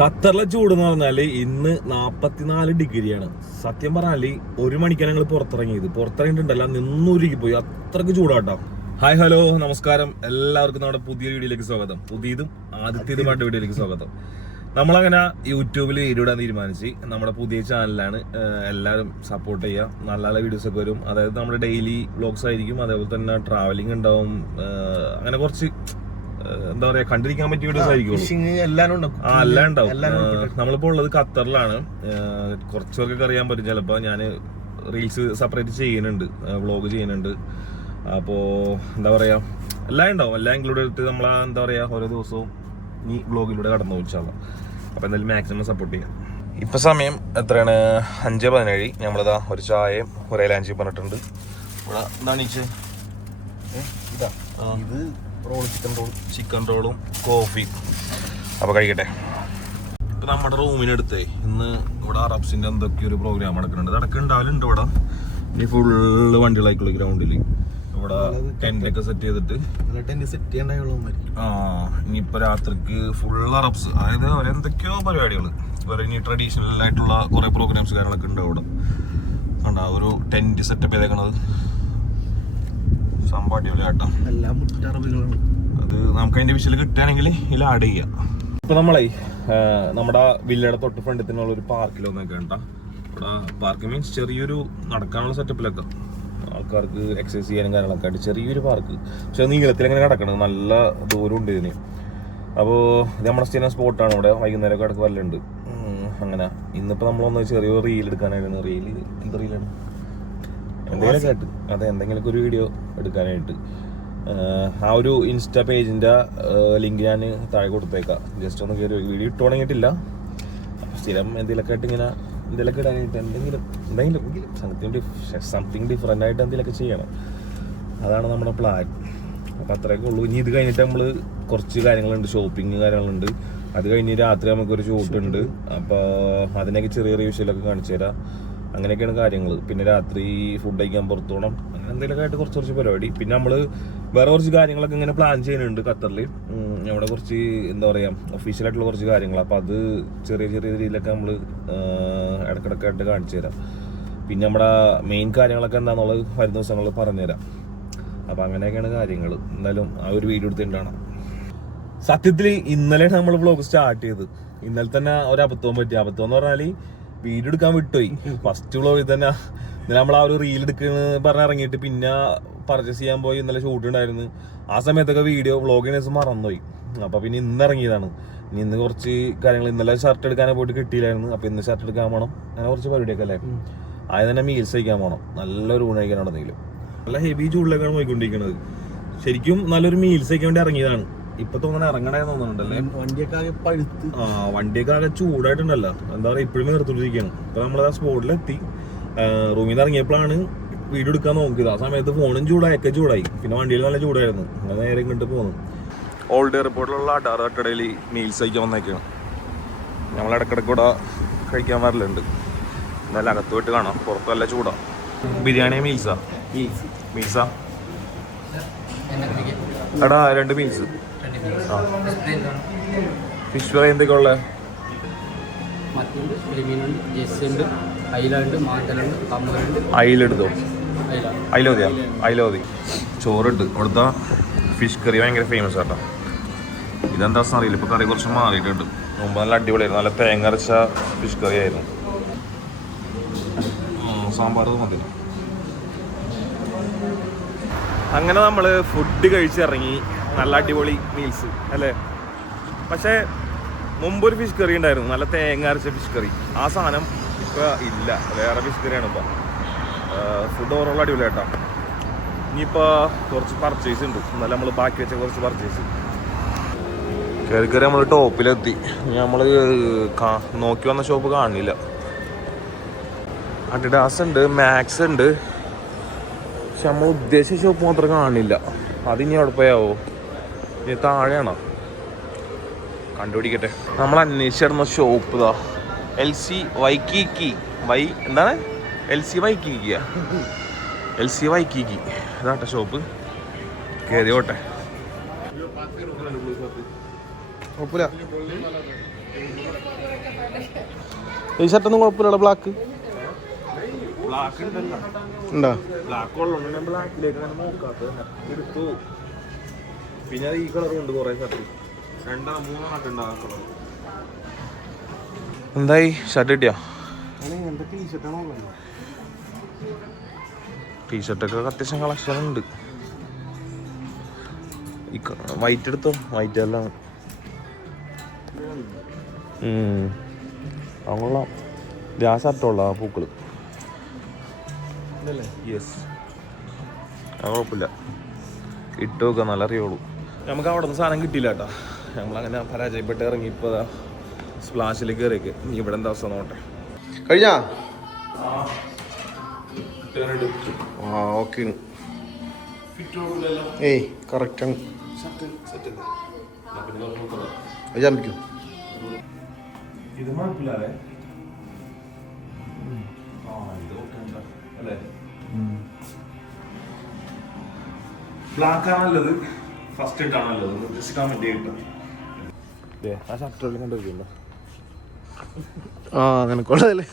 ഖത്തറിലെ ചൂട് എന്ന് പറഞ്ഞാല് ഇന്ന് 44 ഡിഗ്രിയാണ്. സത്യം പറഞ്ഞാല് 1 മണിക്കാണ് ഞങ്ങൾ പുറത്തിറങ്ങിയിട്ടുണ്ടല്ല, നിന്നൂരിക്ക് പോയി, അത്രക്ക് ചൂടാട്ടോ. ഹായ് ഹലോ നമസ്കാരം, എല്ലാവർക്കും നമ്മുടെ പുതിയ വീഡിയോയിലേക്ക് സ്വാഗതം. പുതിയതും ആദ്യത്തേതുമായിട്ട് വീഡിയോയിലേക്ക് സ്വാഗതം. നമ്മളങ്ങനെ യൂട്യൂബിൽ വീഡിയോ ഇടാൻ തീരുമാനിച്ച്. നമ്മുടെ പുതിയ ചാനലാണ്, എല്ലാവരും സപ്പോർട്ട് ചെയ്യുക. നല്ല നല്ല വീഡിയോസ് ഒക്കെ വരും. അതായത് നമ്മുടെ ഡെയിലി വ്ലോഗ്സ് ആയിരിക്കും, അതേപോലെ തന്നെ ട്രാവലിംഗ് ഉണ്ടാവും. അങ്ങനെ കുറച്ച് എന്താ പറയാ, കണ്ടിരിക്കാൻ പറ്റിയ വീഡിയോസ് ആയിരിക്കും. എല്ലാം ഉണ്ടാവും. നമ്മളിപ്പോ ഉള്ളത് ഖത്തറിലാണ്. കുറച്ചുപേർക്കൊക്കെ അറിയാൻ പറ്റും ചിലപ്പോ. ഞാൻ റീൽസ് സെപ്പറേറ്റ് ചെയ്യുന്നുണ്ട്, വ്ലോഗ് ചെയ്യുന്നുണ്ട്. അപ്പോ എന്താ പറയാ, എല്ലാം ഉണ്ടാവും. എല്ലാം ഇൻക്ലൂഡ് ചെയ്തിട്ട് നമ്മളാ എന്താ പറയാ ഓരോ ദിവസവും ഈ വ്ലോഗിലൂടെ കടന്നു പോയിച്ചാലോ. അപ്പൊ എന്തായാലും മാക്സിമം സപ്പോർട്ട് ചെയ്യാം. ഇപ്പൊ സമയം എത്രയാണ്? 5:17. നമ്മളിതാ ഒരു ചായയും ഒരു ഇലാഞ്ചി പറഞ്ഞിട്ടുണ്ട്. ഇവിടെ എന്താണ് ഇതാ ഇത് ചിക്കൻ റോളും കോഫി. അപ്പൊ കഴിക്കട്ടെ. ഇപ്പൊ നമ്മുടെ റൂമിനടുത്തേ ഇന്ന് ഇവിടെ അറബ്സിന്റെ എന്തൊക്കെയോ ഒരു പ്രോഗ്രാം നടക്കുന്നുണ്ട്. നടക്കുന്നുണ്ടാവലുണ്ട് ഇവിടെ. ഇനി ഫുള്ള് വണ്ടികളായിക്കുള്ള ഗ്രൗണ്ടിൽ ഇവിടെ ടെന്റൊക്കെ സെറ്റ് ചെയ്തിട്ട് ഇനിയിപ്പോ രാത്രിക്ക് ഫുൾ അറബ്സ്, അതായത് അവരെന്തൊക്കെയോ പരിപാടികൾ, വേറെ ഇനി ട്രഡീഷണൽ ആയിട്ടുള്ള കുറെ പ്രോഗ്രാംസ് കാര്യങ്ങളൊക്കെ ഉണ്ട് ഇവിടെ. കണ്ടാ ഒരു ടെന്റ് സെറ്റപ്പ് ചെയ്തേക്കണത് സംഭവം അടിപൊളിയാട്ടോ. അത് നമുക്ക് അതിന്റെ വിഷയം കിട്ടുകയാണെങ്കിൽ ഇതിൽ ആഡ് ചെയ്യാം. ഇപ്പൊ നമ്മളെ നമ്മുടെ വില്ലയുടെ തൊട്ട് ഫ്രണ്ടിലുള്ള ഒരു പാർക്കിലൊന്നൊക്കെ ഉണ്ടാ. ഇവിടെ പാർക്ക് മീൻസ് ചെറിയൊരു നടക്കാനുള്ള സെറ്റപ്പിലൊക്കെ ആൾക്കാർക്ക് എക്സസൈസ് ചെയ്യാനും കാര്യങ്ങളൊക്കെ ആയിട്ട് ചെറിയൊരു പാർക്ക്. പക്ഷെ നീളത്തിൽ എങ്ങനെ കിടക്കണം, നല്ല ദൂരം ഉണ്ട് ഇതിന്. അപ്പോൾ ഇത് നമ്മുടെ സ്ഥിരം സ്പോട്ടാണ്. ഇവിടെ വൈകുന്നേരമൊക്കെ ഇടയ്ക്ക് വല്ലുണ്ട്. അങ്ങനെ ഇന്നിപ്പോൾ നമ്മളൊന്ന് ചെറിയൊരു റീൽ എടുക്കാനായിരുന്നു. എന്ത് റീലാണ്? എന്തെങ്കിലുമൊക്കെ ആയിട്ട്, അതെ, എന്തെങ്കിലുമൊക്കെ ഒരു വീഡിയോ എടുക്കാനായിട്ട്. ആ ഒരു ഇൻസ്റ്റാ പേജിൻ്റെ ലിങ്ക് ഞാൻ താഴെ കൊടുത്തേക്കാം. ജസ്റ്റ് ഒന്ന് കയറി. വീഡിയോ ഇട്ട് തുടങ്ങിയിട്ടില്ല. സ്ഥിരം എന്തെങ്കിലുമൊക്കെ ആയിട്ട് ഇങ്ങനെ എന്തെങ്കിലുമൊക്കെ ഇടാനായിട്ട് എന്തെങ്കിലും സംതിങ് ഡിഫറെൻ്റ് ആയിട്ട് എന്തെങ്കിലുമൊക്കെ ചെയ്യണം. അതാണ് നമ്മുടെ പ്ലാൻ. അപ്പം അത്രയൊക്കെ ഉള്ളൂ. ഇനി ഇത് കഴിഞ്ഞിട്ട് നമ്മൾ കുറച്ച് കാര്യങ്ങളുണ്ട്, ഷോപ്പിംഗ് കാര്യങ്ങളുണ്ട്. അത് കഴിഞ്ഞ് രാത്രി നമുക്കൊരു ഷൂട്ടുണ്ട്. അപ്പോൾ അതിനൊക്കെ ചെറിയ റിവ്യൂസിലൊക്കെ കാണിച്ചു തരാം. അങ്ങനെയൊക്കെയാണ് കാര്യങ്ങൾ. പിന്നെ രാത്രി ഫുഡ് കഴിക്കാൻ പുറത്തു പോകണം. അങ്ങനെ എന്തെങ്കിലുമൊക്കെ ആയിട്ട് കുറച്ച് പരിപാടി. പിന്നെ നമ്മൾ വേറെ കുറച്ച് കാര്യങ്ങളൊക്കെ ഇങ്ങനെ പ്ലാൻ ചെയ്യുന്നുണ്ട് ഖത്തറിൽ. അവിടെ കുറച്ച് എന്താ പറയുക ഒഫീഷ്യലായിട്ടുള്ള കുറച്ച് കാര്യങ്ങൾ. അപ്പോൾ അത് ചെറിയ ചെറിയ രീതിയിലൊക്കെ നമ്മൾ ഇടയ്ക്കിടയ്ക്കായിട്ട് കാണിച്ചു തരാം. പിന്നെ നമ്മുടെ മെയിൻ കാര്യങ്ങളൊക്കെ എന്താണെന്നുള്ളത് വരും ദിവസങ്ങളിൽ പറഞ്ഞുതരാം. അപ്പോൾ അങ്ങനെയൊക്കെയാണ് കാര്യങ്ങൾ. എന്തായാലും ആ ഒരു വീഡിയോ എടുത്തിട്ടാണ്. സത്യത്തിൽ ഇന്നലെയാണ് നമ്മൾ വ്ലോഗ് സ്റ്റാർട്ട് ചെയ്തത്. ഇന്നലെ തന്നെ ഒരു അബദ്ധവും പറ്റി. അബദ്ധം എന്ന് പറഞ്ഞാൽ വീഡിയോ എടുക്കാൻ വിട്ടുപോയി. ഫസ്റ്റ് വ്ലോഗിൽ തന്നെ നമ്മൾ ആ ഒരു റീൽ എടുക്കുന്ന പറഞ്ഞ് ഇറങ്ങിയിട്ട് പിന്നെ പർച്ചേസ് ചെയ്യാൻ പോയി. ഇന്നലെ ഷൂട്ട് ഉണ്ടായിരുന്നു. ആ സമയത്തൊക്കെ വീഡിയോ വ്ലോഗിനേഴ്സ് മറന്നുപോയി. അപ്പോൾ പിന്നെ ഇന്ന് ഇറങ്ങിയതാണ്. ഇന്ന് കുറച്ച് കാര്യങ്ങൾ, ഇന്നലെ ഷർട്ട് എടുക്കാനേ പോയിട്ട് കിട്ടിയില്ലായിരുന്നു. അപ്പോൾ ഇന്ന് ഷർട്ട് എടുക്കാൻ പോകണം. അങ്ങനെ കുറച്ച് പരിപാടിയൊക്കെ അല്ലേ. ആദ്യം തന്നെ മീൽസ് കഴിക്കാൻ പോകണം. നല്ലൊരു ഊണ് കഴിക്കാൻ ഉണ്ടെങ്കിലും നല്ല ഹെവി ചൂടിലേക്കാണ് പോയിക്കൊണ്ടിരിക്കുന്നത്. ശരിക്കും നല്ലൊരു മീൽസ് കഴിക്കാൻ വേണ്ടി ഇറങ്ങിയതാണ്. ഇപ്പൊ തോന്നുന്നു ഇറങ്ങണേ തോന്നുന്നുണ്ടല്ലേ. വണ്ടിയൊക്കെ ആകെ ചൂടായിട്ടുണ്ടല്ലോ. എന്താ പറയാ, ഇപ്പോഴും നിർത്തിട്ടിരിക്കുകയാണ്. ഇപ്പൊ നമ്മളത് സ്പോട്ടിലെത്തി. റൂമിൽ നിന്ന് ഇറങ്ങിയപ്പോഴാണ് വീഡിയോ എടുക്കാൻ നോക്കിയത്. ആ സമയത്ത് ഫോണും ചൂടായൊക്കെ ചൂടായി. പിന്നെ വണ്ടിയിൽ നല്ല ചൂടായിരുന്നു. അങ്ങനെ നേരെ ഇങ്ങോട്ട് പോന്നു. ഓൾഡ് എയർപോർട്ടിലുള്ള അടാർ തട്ടടയിൽ മീൽസ് കഴിക്കാൻ വന്നേക്കാണ്. നമ്മൾ ഇടക്കിടക്ക് ഇവിടെ കഴിക്കാൻ വരലുണ്ട്. എന്നാലും അകത്ത് പോയിട്ട് കാണാം. പുറത്ത് നല്ല ചൂടാ. ബിരിയാണി മീൽസാ എടാ 2 മീൽസ്. ഫിഷ് ഫ്രൈ എന്തൊക്കെ ഉള്ളത്? അയിലെടുത്തോ? അയിലോതി ചോറുണ്ട്. ഇവിടുത്തെ ഫിഷ് കറി ഭയങ്കര ഫേമസ് ആട്ടോ. ഇതെന്താ അറിയില്ല, ഇപ്പൊ കറി കുറച്ച് മാറിയിട്ടുണ്ട്. മുമ്പ് നല്ല അടിപൊളിയായിരുന്നു. നല്ല തേങ്ങ അരച്ച ഫിഷ് കറി ആയിരുന്നു. സാമ്പാർ മതി. അങ്ങനെ നമ്മള് ഫുഡ് കഴിച്ചിറങ്ങി. നല്ല അടിപൊളി മീൽസ് അല്ലേ. പക്ഷേ മുമ്പൊരു ഫിഷ് കറി ഉണ്ടായിരുന്നു, നല്ല തേങ്ങ അരച്ച ഫിഷ് കറി. ആ സാധനം ഇപ്പൊ ഇല്ല, വേറെ ഫിഷ് കറിയാണ് ഇപ്പൊ. ഫുഡ് ഓവറോൾ അടിപൊളിയാട്ടോ. ഇനിയിപ്പോ കുറച്ച് പർച്ചേസ് ഉണ്ട്. എന്നാലും നമ്മൾ ബാക്കി വെച്ച കുറച്ച് പർച്ചേസ് കയറി നമ്മൾ ടോപ്പിലെത്തി. നമ്മൾ നോക്കി വന്ന ഷോപ്പ് കാണില്ല. അഡിഡാസ് ഉണ്ട്, മാക്സ് ഉണ്ട്. പക്ഷെ നമ്മൾ ഉദ്ദേശിച്ച ഷോപ്പ് മാത്രം കാണില്ല. അതിനി എവിടെ പോയാവോ? ഇനി താഴെയാണോ? കണ്ടുപിടിക്കട്ടെ. നമ്മൾ അന്വേഷിച്ചിരുന്ന ഷോപ്പ് ഇതാ LC വൈക്കിക്കി. എന്താണ് LC വൈക്കിക്കി ഇതാട്ടെ ഷോപ്പ്. കയറി ഓട്ടെ. കുഴപ്പമില്ല. ഈ ഷർട്ടൊന്നും കുഴപ്പമില്ല. ബ്ലാക്ക് ഉണ്ടോ? പിന്നെ ഈ കളറും ഉണ്ട് കുറെ ഷർട്ട്. 2-3 കളർ. എന്തായി ഷർട്ട് കിട്ടിയോ? ടീഷർട്ടൊക്കെ അത്യാവശ്യം കളക്ഷൻ ഉണ്ട്. വൈറ്റ് എടുത്തോ, വൈറ്റ് എല്ലാം അങ്ങുള്ള ആ ഷർട്ടുള്ള ആ പൂക്കള്. യെസ്, അത് കുഴപ്പമില്ല, ഇട്ട് നോക്കുക, നല്ല അറിയുള്ളൂ. നമുക്ക് അവിടെ നിന്ന് സാധനം കിട്ടിയില്ല കേട്ടോ. നമ്മളങ്ങനെ പരാജയപ്പെട്ട് ഇറങ്ങി ഇപ്പോൾ സ്പ്ലാഷിലേക്ക് കയറിയൊക്കെ. ഇനി ഇവിടെ എന്താ അവസ്ഥ നോട്ടെ. കഴിഞ്ഞാ? ഓക്കെ. ഏയ് കറക്റ്റാണ്. ജാമ്പിക്കും ഇത് കുഴപ്പമില്ലേ അല്ലേ? ബ്ലാക്ക് ആണല്ലത്, ഫസ്റ്റ് ഇട്ടാണല്ലത്. ജസ്റ്റ് കമന്റ് ചെയ്തിട്ട് ആ ഷർട്ട് കണ്ടിരിക്കണ്ടോ? ആ നിനക്കുള്ളതല്ലേ?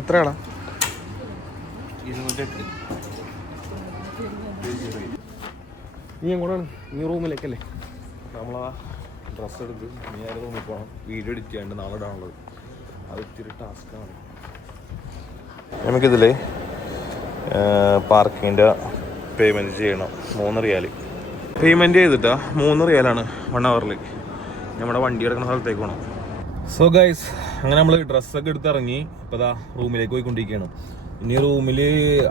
എത്രയാടാ? 208. നീ എങ്ങോട്ടാണ്? നീ റൂമിലേക്കല്ലേ? നമ്മളാ ഡ്രസ്സ് എടുത്ത് നീ ആരും റൂമിൽ പോകണം. വീഡിയോ എഡിറ്റ് ചെയ്യാണ്ട് നാളെ ഇടാനുള്ളത്. അത് ഇത്തിരി ടാസ്ക്കാണ്. നമുക്കിതിൽ പാർക്കിങ്ങിൻ്റെ പേയ്മെൻറ്റ് ചെയ്യണം. 3 റിയാൽ പേയ്മെൻറ്റ് ചെയ്തിട്ടാ. 3 റിയാലാണ് 1 ഹവറിൽ. നമ്മുടെ വണ്ടി എടുക്കുന്ന സ്ഥലത്തേക്ക് പോകണം. സോ ഗൈസ്, അങ്ങനെ നമ്മൾ ഡ്രസ്സൊക്കെ എടുത്തിറങ്ങി. ഇപ്പോൾ ഇതാ റൂമിലേക്ക് പോയിക്കൊണ്ടിരിക്കുകയാണ്. ഇനി റൂമിൽ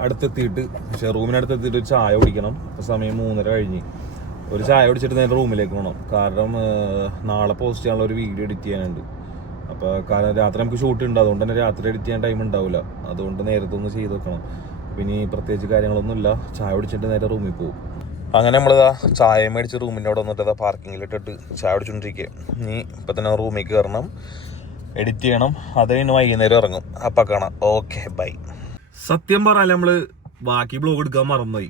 അടുത്തെത്തിയിട്ട്, പക്ഷേ റൂമിനടുത്തെത്തിയിട്ട് ഒരു ചായ കുടിക്കണം. ഇപ്പോൾ സമയം 3:30 കഴിഞ്ഞ്. ഒരു ചായ കുടിച്ചിട്ട് നേരെ റൂമിലേക്ക് പോകണം. കാരണം നാളെ പോസ്റ്റ് ചെയ്യാനുള്ള ഒരു വീഡിയോ എഡിറ്റ് ചെയ്യാനുണ്ട്. അപ്പോൾ കാരണം രാത്രി നമുക്ക് ഷൂട്ട് ഉണ്ട്, അതുകൊണ്ട് തന്നെ രാത്രി എഡിറ്റ് ചെയ്യാൻ ടൈം ഉണ്ടാവില്ല. അതുകൊണ്ട് നേരത്തെ ഒന്ന് ചെയ്ത് വെക്കണം. പിന്നെ പ്രത്യേകിച്ച് കാര്യങ്ങളൊന്നുമില്ല. ചായ കുടിച്ചിട്ട് നേരെ റൂമിൽ പോകും. അങ്ങനെ നമ്മളിതാ ചായ മേടിച്ച് റൂമിൻ്റെ അവിടെ വന്നിട്ട് പാർക്കിങ്ങിലിട്ടിട്ട് ചായ കുടിച്ചുകൊണ്ടിരിക്കുക. ഇനി ഇപ്പം തന്നെ റൂമിൽ കയറണം, എഡിറ്റ് ചെയ്യണം. അത് കഴിഞ്ഞ് വൈകുന്നേരം ഇറങ്ങും. അപ്പം കാണാം. Okay, bye. സത്യം പറഞ്ഞാൽ നമ്മൾ ബാക്കി ബ്ലോഗ് എടുക്കാൻ മറന്നുപോയി.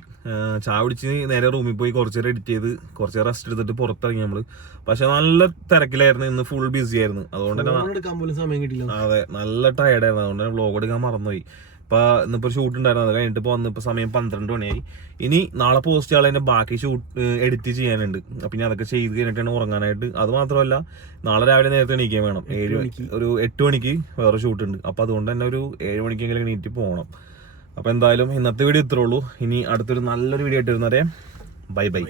ചായ കുടിച്ച് നേരെ റൂമിൽ പോയി കുറച്ച് നേരം എഡിറ്റ് ചെയ്ത് കുറച്ച് റെസ്റ്റ് എടുത്തിട്ട് പുറത്തിറങ്ങി നമ്മള്. പക്ഷെ നല്ല തിരക്കിലായിരുന്നു. ഇന്ന് ഫുൾ ബിസി ആയിരുന്നു. അതുകൊണ്ട് തന്നെ സമയം കിട്ടില്ല. അതെ, നല്ല ടയർഡായിരുന്നു. അതുകൊണ്ട് തന്നെ ബ്ലോഗ് എടുക്കാൻ മറന്നുപോയി. ഇപ്പൊ ഇന്നിപ്പോ ഷൂട്ട് ഉണ്ടായിരുന്നു. അത് കഴിഞ്ഞിട്ട് ഇപ്പൊ വന്നിപ്പോ സമയം 12 മണിയായി. ഇനി നാളെ പോസ്റ്റ് ചെയ്യാൻ ബാക്കി ഷൂട്ട് എഡിറ്റ് ചെയ്യാനുണ്ട്. പിന്നെ അതൊക്കെ ചെയ്ത് കഴിഞ്ഞിട്ടാണ് ഉറങ്ങാനായിട്ട്. അത് മാത്രമല്ല, നാളെ രാവിലെ നേരത്തെ എണീക്കാൻ വേണം. 7 മണിക്ക്, ഒരു 8 മണിക്ക് വേറെ ഷൂട്ട് ഉണ്ട്. അപ്പൊ അതുകൊണ്ട് തന്നെ ഒരു 7 മണിക്കെങ്കിലും എണീറ്റ് പോകണം. അപ്പൊ എന്തായാലും ഇന്നത്തെ വീഡിയോ ഇത്രേ ഉള്ളൂ. ഇനി അടുത്തൊരു നല്ലൊരു വീഡിയോ ആയിട്ട് വരുന്നവരെ ബൈ ബൈ.